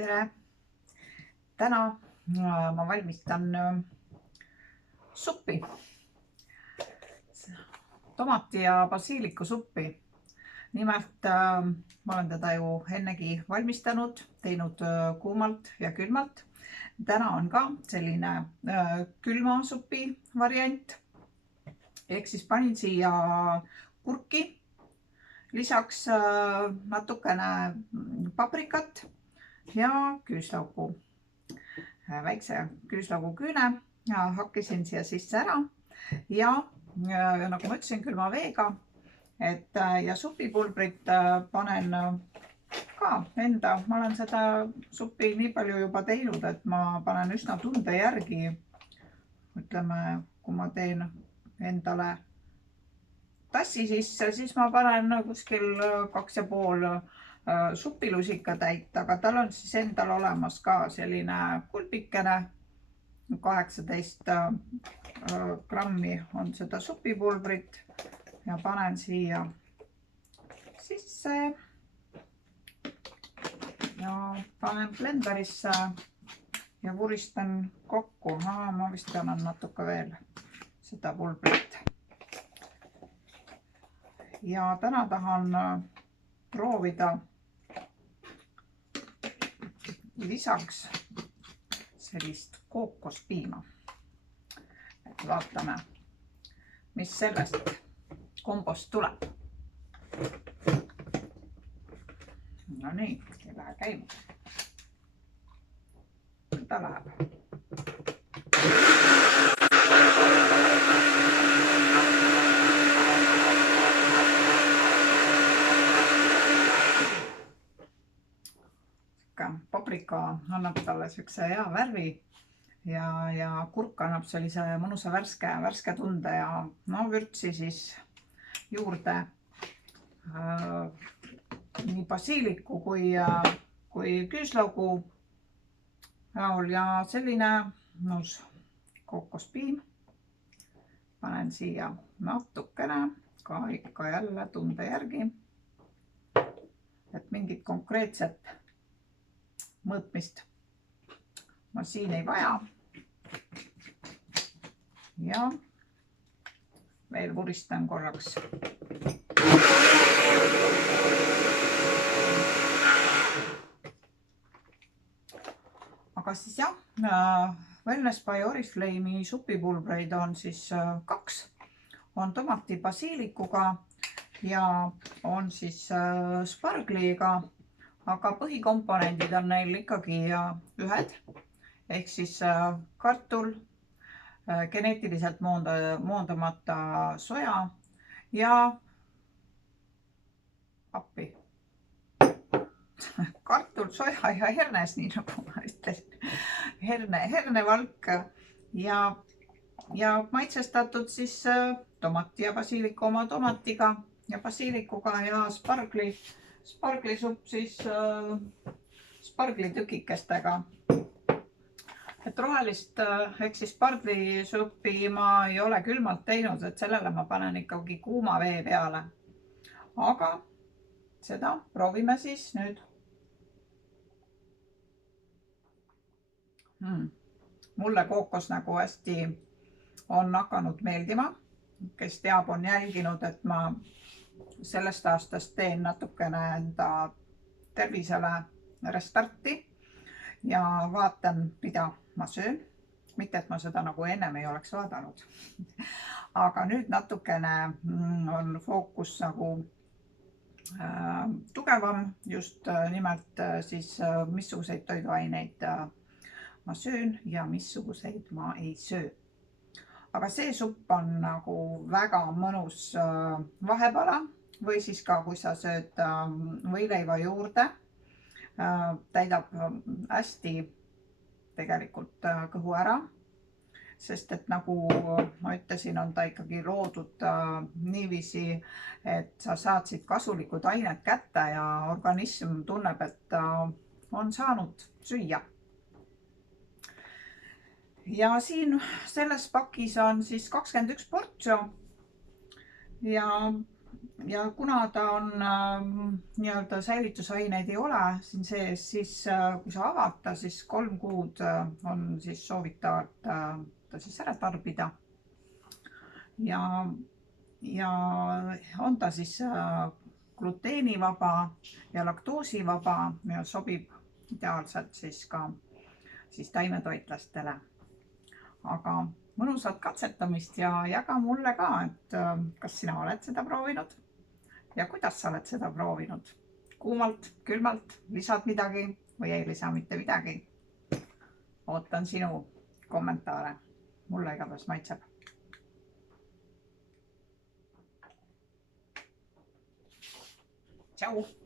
tere! Täna ma valmistan suppi, tomati ja basiiliku suppi. Nimelt ma olen teda ju ennegi valmistanud, teinud kuumalt ja külmalt. Täna on ka selline külma supi variant. Ehk siis panin siia kurki, lisaks natukene paprikat ja küüslaugu. Väikse küüslaugu küüne ja hakkasin siia sisse ära ja nagu ma ütlesin, külma veega, ja supipulbrit panen ka enda. Ma olen seda suppi nii palju juba teinud, et ma panen üsna tunde järgi. Ütleme, kui ma teen endale tassi sisse, siis ma panen kuskil 2,5 supilusikatäit, aga tal on siis endal olemas ka selline kulbikene, 18 grammi on seda supipulbrit ja panen siia sisse ja panen blenderisse ja vuristan kokku. Ma vist annan natuke veel seda pulbrit. Ja täna tahan proovida lisaks sellist kookospiima. Et vaatame, mis sellest kombost tuleb. No nii, ei lähe käima. Ta läheb. Paprika annab talle siukse hea värvi ja kurk annab sellise mõnusa värske tunde ja vürtsi siis juurde nii basiiliku kui küüslaugu näol ja selline nõus kookospiim. Panen siia natukene ka ikka jälle tunde järgi, et mingit konkreetset mõõtmist ma siin ei vaja. Ja veel vuristan korraks. Aga siis jah, Wellness by Oriflame'i supipulbreid on siis 2. On tomati basiilikuga ja on siis spargliga. Aga põhikomponendid on neil ikkagi ühed, ehk siis kartul, geneetiliselt moondamata soja ja kartul, soja ja hernes, nii nagu ma ütlesin. Hernevalk ja maitsestatud siis tomati ja basiiliku oma tomatiga ja basiilikuga ja sparglisupp siis sparglitükikestega. Et rohelist ehk siis sparglisuppi ma ei ole külmalt teinud, et sellele ma panen ikkagi kuuma vee peale. Aga seda proovime siis nüüd. Mulle kookos nagu hästi on hakanud meeldima. Kes teab, on jälginud, et ma sellest aastast teen natukene enda tervisele restarti ja vaatan, mida ma söön. Mitte, et ma seda nagu ennem ei oleks vaadanud. Aga nüüd natukene on fookus nagu tugevam, just nimelt siis missuguseid toiduaineid ma söön ja missuguseid ma ei söö. Aga see supp on nagu väga mõnus vahepala või siis ka, kui sa sööd võileiva juurde, täidab hästi tegelikult kõhu ära, sest et nagu ma ütlesin, on ta ikkagi loodud niiviisi, et sa saad siit kasulikud ained kätte ja organism tunneb, et on saanud süüa. Ja siin selles pakis on siis 21 portsio ja ja kuna ta on nii-öelda säilitusaineid ei ole siin sees, siis kui sa avad ta, siis 3 kuud on siis soovitav ta siis ära tarbida. Ja on ta siis gluteenivaba ja laktoosivaba ja sobib ideaalselt siis ka siis taimetoitlastele. Aga mõnusat katsetamist ja jaga mulle ka, et kas sina oled seda proovinud ja kuidas sa oled seda proovinud. Kuumalt, külmalt, lisad midagi või ei lisa mitte midagi. Ootan sinu kommentaare. Mulle igatahes maitseb. Tšau!